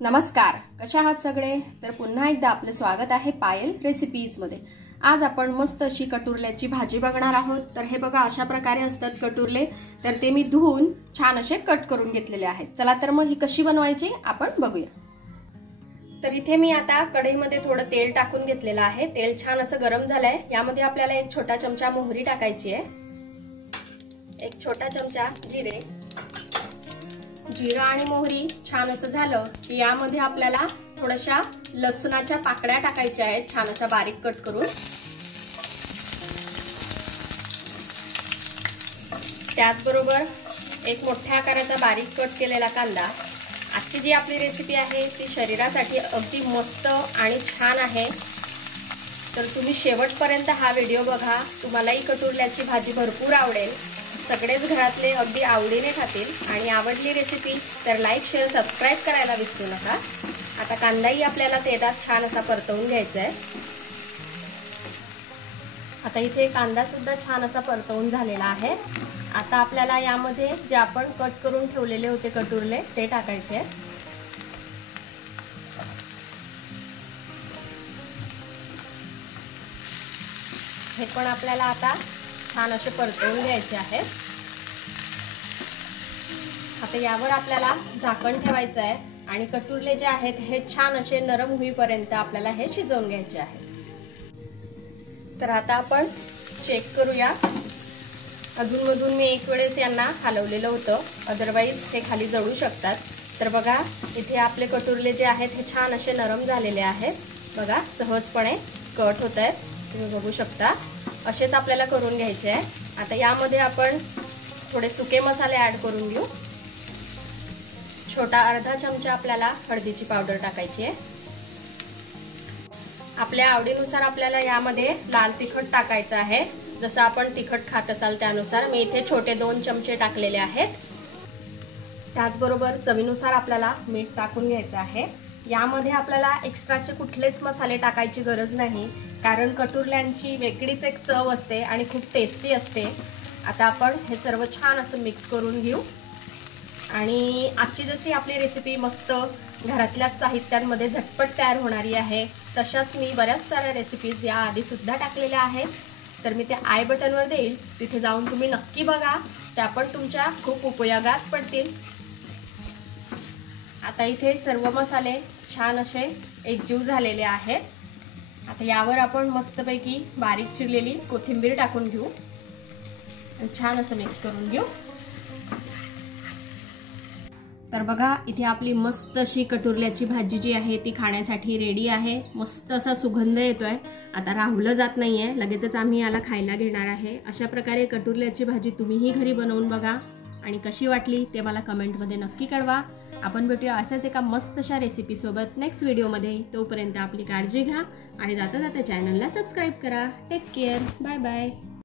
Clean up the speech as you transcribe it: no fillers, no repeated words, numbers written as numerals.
नमस्कार, कशा आहात सगळे? तर पुन्हा एकदा आपले स्वागत आहे पायल रेसिपीज मध्ये। आज आपण मस्त अशी कटुरल्याची भाजी बघणार आहोत। तर हे बघा, अशा प्रकारे असतात कटुरले। तर ते मी धुवून छान असे कट करून घेतलेले आहेत। चला तर मग ही कशी बनवायची आपण बघूया। तर इथे मी आता कढईमध्ये थोडं तेल टाकून घेतलेलं आहे। तेल छान असं गरम झालंय। यामध्ये आपल्याला एक छोटा चमचा मोहरी टाकायची आहे, एक छोटा चमचा जिरे। जिरा आणि मोहरी छान असं झालं की यामध्ये आपल्याला थोड्याशा लसणाच्या पाकळ्या टाकायच्या आहेत, छान अशा बारीक कट करून। त्याचबरोबर एक मोठ्या आकाराचा बारीक कट केलेला कांदा। आजची जी आपली रेसिपी आहे ती शरीरासाठी अगदी मस्त आणि छान आहे। तर तुम्ही शेवटपर्यंत हा व्हिडिओ बघा, तुम्हालाही कटुरल्याची भाजी भरपूर आवडेल। सगळेच घरातले अगदी आवडीने खातील। आणि आवडली रेसिपी तर लाईक शेअर सबस्क्राइब करायला विसरू नका। आता कांदाही आपल्याला तेलात छान असा परतवून घ्यायचा आहे। आता इथे कांदा सुद्धा छान असा परतवून झालेला आहे। आता आपल्याला यामध्ये जे आपण कट करून ठेवलेले होते कटुरले ते टाकायचे। हे पण आपल्याला आता छान असे परतवून घ्यायचे आहे। आता यावर आपल्याला झाकण ठेवायचं आहे आणि कटुरले जे आहेत हे छान असे नरम होईपर्यंत आपल्याला हे शिजवून घ्यायचे आहे। तर आता आपण चेक करूया। अधूनमधून मी एक वेळेस यांना हलवलेलं होतं, अदरवाईज ते खाली जळू शकतात। तर बघा, इथे आपले कटुरले जे आहेत हे छान असे नरम झालेले आहेत। बघा, सहजपणे कट होत आहेत, तुम्ही बघू शकता। असेच आपल्याला करून घ्यायचे आहे। आता यामध्ये आपण थोडे सुके मसाले ऍड करून घेऊ। छोटा अर्धा चमचा आपल्याला हळदीची पावडर टाकायची आहे। आपल्या आवडीनुसार आपल्याला यामध्ये लाल तिखट टाकायचं आहे, जसं आपण तिखट खात असाल त्यानुसार। मी इथे छोटे 2 चमचे टाकलेले आहेत। त्याचबरोबर चवीनुसार आपल्याला मीठ टाकून घ्यायचं आहे। यामध्ये आपल्याला एक्स्ट्राचे कुठलेच मसाले टाकायची गरज नाही, कारण कटुरल्यांची वेगळीच एक चव असते आणि खूप टेस्टी असते। आता आपण हे सर्व छान असं मिक्स करून घेऊ। आणि आजची जशी आपली रेसिपी मस्त घरातल्याच साहित्यांमध्ये झटपट तयार होणारी आहे, तशाच मी बऱ्याच साऱ्या रेसिपीज या आधी सुद्धा टाकलेल्या आहेत। तर मी ते आय बटनवर देईल, तिथे जाऊन तुम्ही नक्की बघा, त्या पण तुमच्या खूप उपयोगात पडतील। आता इथे सर्व मसाले छान असे एकजीव झालेले आहेत। आता यावर आपण मस्तपैकी बारीक चिरलेली कोथिंबीर टाकून घेऊ आणि छान असं मिक्स करून घेऊ। तर बघा, इथे आपली मस्त अशी कटुरल्याची भाजी जी आहे ती खाण्यासाठी रेडी आहे। मस्त असा सुगंध येतोय। आता राहुलं जात नाहीये, लगेचच आम्ही याला खायला घेणार आहे। अशा प्रकारे कटुरल्याची भाजी तुम्हीही घरी बनवून बघा आणि कशी वाटली ते मला कमेंटमध्ये नक्की कळवा। आपण भेटूया अशाच एका मस्त अशा रेसिपी सोबत नेक्स्ट व्हिडिओमध्ये। तोपर्यंत आपली काळजी घ्या आणि जाता जाता चॅनलला सबस्क्राइब करा। Take care, bye bye.